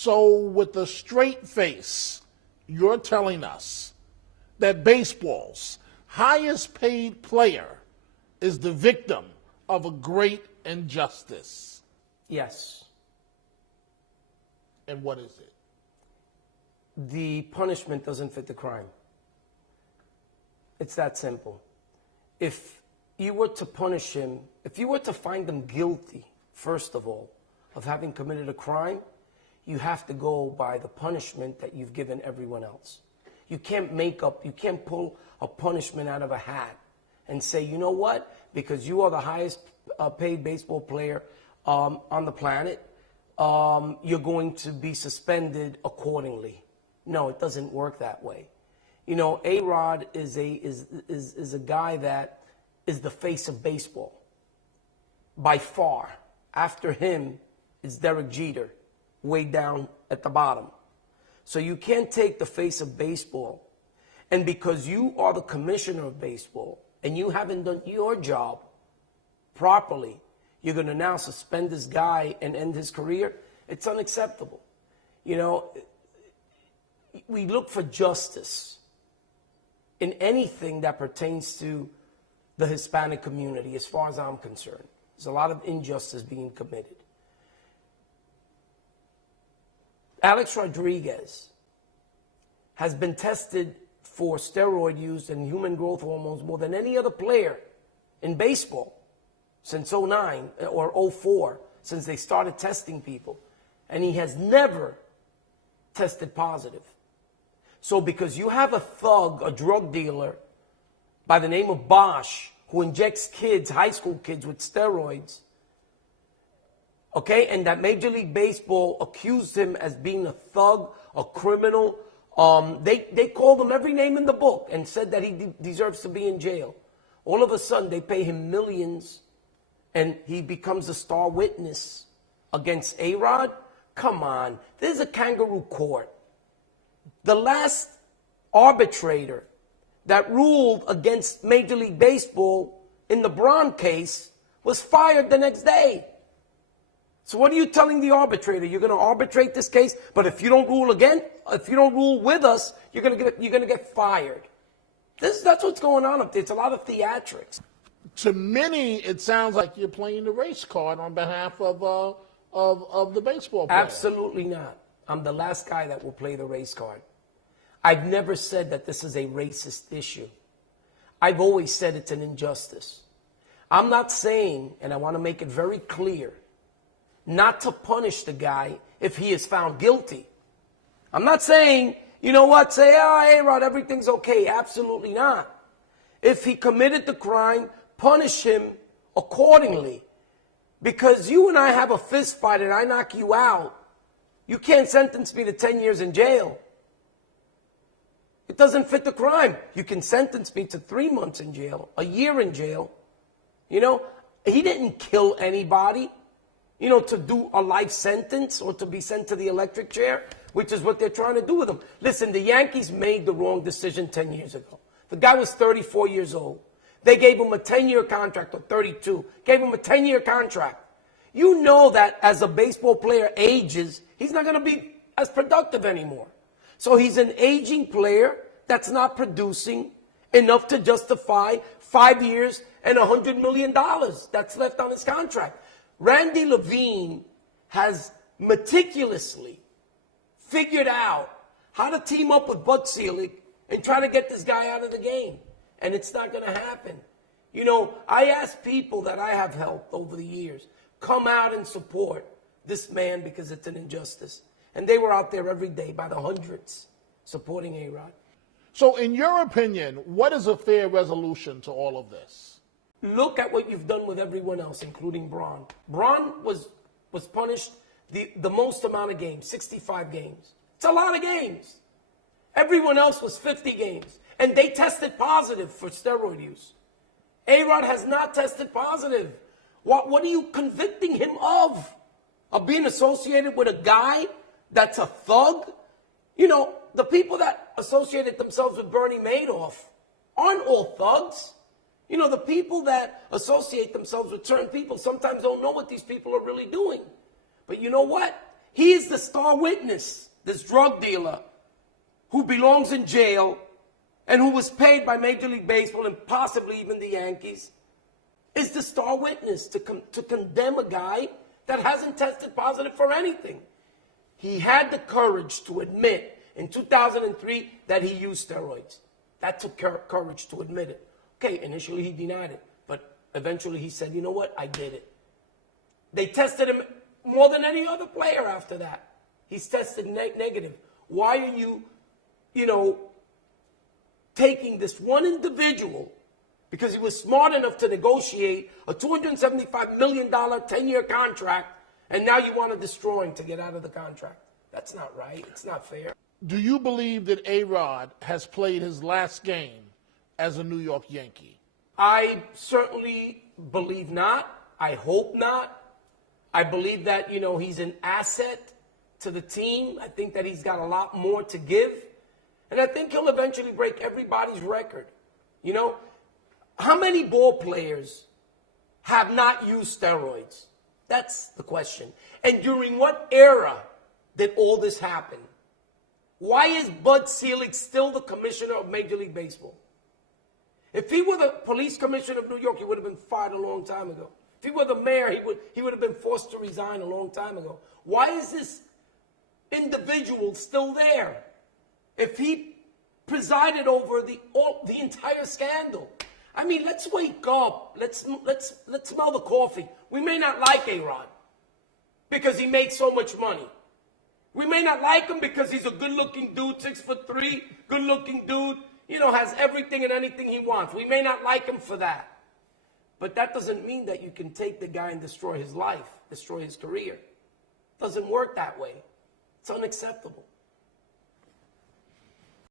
So with a straight face, you're telling us that baseball's highest paid player is the victim of a great injustice. Yes. And what is it? The punishment doesn't fit the crime. It's that simple. If you were to punish him, if you were to find him guilty, first of all, of having committed a crime, you have to go by the punishment that you've given everyone else. You can't you can't pull a punishment out of a hat and say, you know what, because you are the highest paid baseball player on the planet, you're going to be suspended accordingly. No, it doesn't work that way. You know, A-Rod is a guy that is the face of baseball. By far. After him is Derek Jeter, way down at the bottom. So you can't take the face of baseball, and because you are the commissioner of baseball and you haven't done your job properly, you're going to now suspend this guy and end his career. It's unacceptable. You know, we look for justice in anything that pertains to the Hispanic community, as far as I'm concerned. There's a lot of injustice being committed. Alex Rodriguez has been tested for steroid use and human growth hormones more than any other player in baseball since 2009 or 2004, since they started testing people. And he has never tested positive. So because you have a thug, a drug dealer by the name of Bosch, who injects kids, high school kids, with steroids, okay, and that Major League Baseball accused him as being a thug, a criminal. They called him every name in the book and said that he deserves to be in jail. All of a sudden, they pay him millions, and he becomes a star witness against A-Rod. Come on, this is a kangaroo court. The last arbitrator that ruled against Major League Baseball in the Braun case was fired the next day. So what are you telling the arbitrator? You're going to arbitrate this case, but if you don't rule again, if you don't rule with us, you're going to get fired. That's what's going on up there. It's a lot of theatrics. To many, it sounds like you're playing the race card on behalf of the baseball player. Absolutely not. I'm the last guy that will play the race card. I've never said that this is a racist issue. I've always said it's an injustice. I'm not saying, and I want to make it very clear, not to punish the guy if he is found guilty. I'm not saying, you know what, say, hey, Rod, everything's okay. Absolutely not. If he committed the crime, punish him accordingly. Because you and I have a fist fight and I knock you out, you can't sentence me to 10 years in jail. It doesn't fit the crime. You can sentence me to 3 months in jail, a year in jail. You know, he didn't kill anybody, you know, to do a life sentence or to be sent to the electric chair, which is what they're trying to do with him. Listen, the Yankees made the wrong decision 10 years ago. The guy was 34 years old. They gave him a 10-year contract, or 32. Gave him a 10-year contract. You know that as a baseball player ages, he's not going to be as productive anymore. So he's an aging player that's not producing enough to justify 5 years and $100 million that's left on his contract. Randy Levine has meticulously figured out how to team up with Bud Selig and try to get this guy out of the game. And it's not going to happen. You know, I ask people that I have helped over the years, come out and support this man because it's an injustice. And they were out there every day by the hundreds supporting A-Rod. So in your opinion, what is a fair resolution to all of this? Look at what you've done with everyone else, including Braun. Braun was punished the most amount of games, 65 games. It's a lot of games. Everyone else was 50 games. And they tested positive for steroid use. A-Rod has not tested positive. What are you convicting him of? Of being associated with a guy that's a thug? You know, the people that associated themselves with Bernie Madoff aren't all thugs. You know, the people that associate themselves with certain people sometimes don't know what these people are really doing. But you know what? He is the star witness, this drug dealer who belongs in jail and who was paid by Major League Baseball and possibly even the Yankees, is the star witness to condemn a guy that hasn't tested positive for anything. He had the courage to admit in 2003 that he used steroids. That took courage to admit it. Okay, initially he denied it, but eventually he said, you know what, I did it. They tested him more than any other player after that. He's tested negative. Why are you, taking this one individual, because he was smart enough to negotiate a $275 million 10-year contract, and now you want to destroy him to get out of the contract? That's not right. It's not fair. Do you believe that A-Rod has played his last game as a New York Yankee? I certainly believe not. I hope not. I believe that, he's an asset to the team. I think that he's got a lot more to give. And I think he'll eventually break everybody's record. How many ball players have not used steroids? That's the question. And during what era did all this happen? Why is Bud Selig still the commissioner of Major League Baseball? If he were the police commissioner of New York, he would have been fired a long time ago. If he were the mayor, he would have been forced to resign a long time ago. Why is this individual still there? If he presided over the entire scandal, I mean, let's wake up. Let's smell the coffee. We may not like A-Rod because he makes so much money. We may not like him because he's a good-looking dude, 6'3", good-looking dude, has everything and anything he wants. We may not like him for that. But that doesn't mean that you can take the guy and destroy his life, destroy his career. It doesn't work that way. It's unacceptable.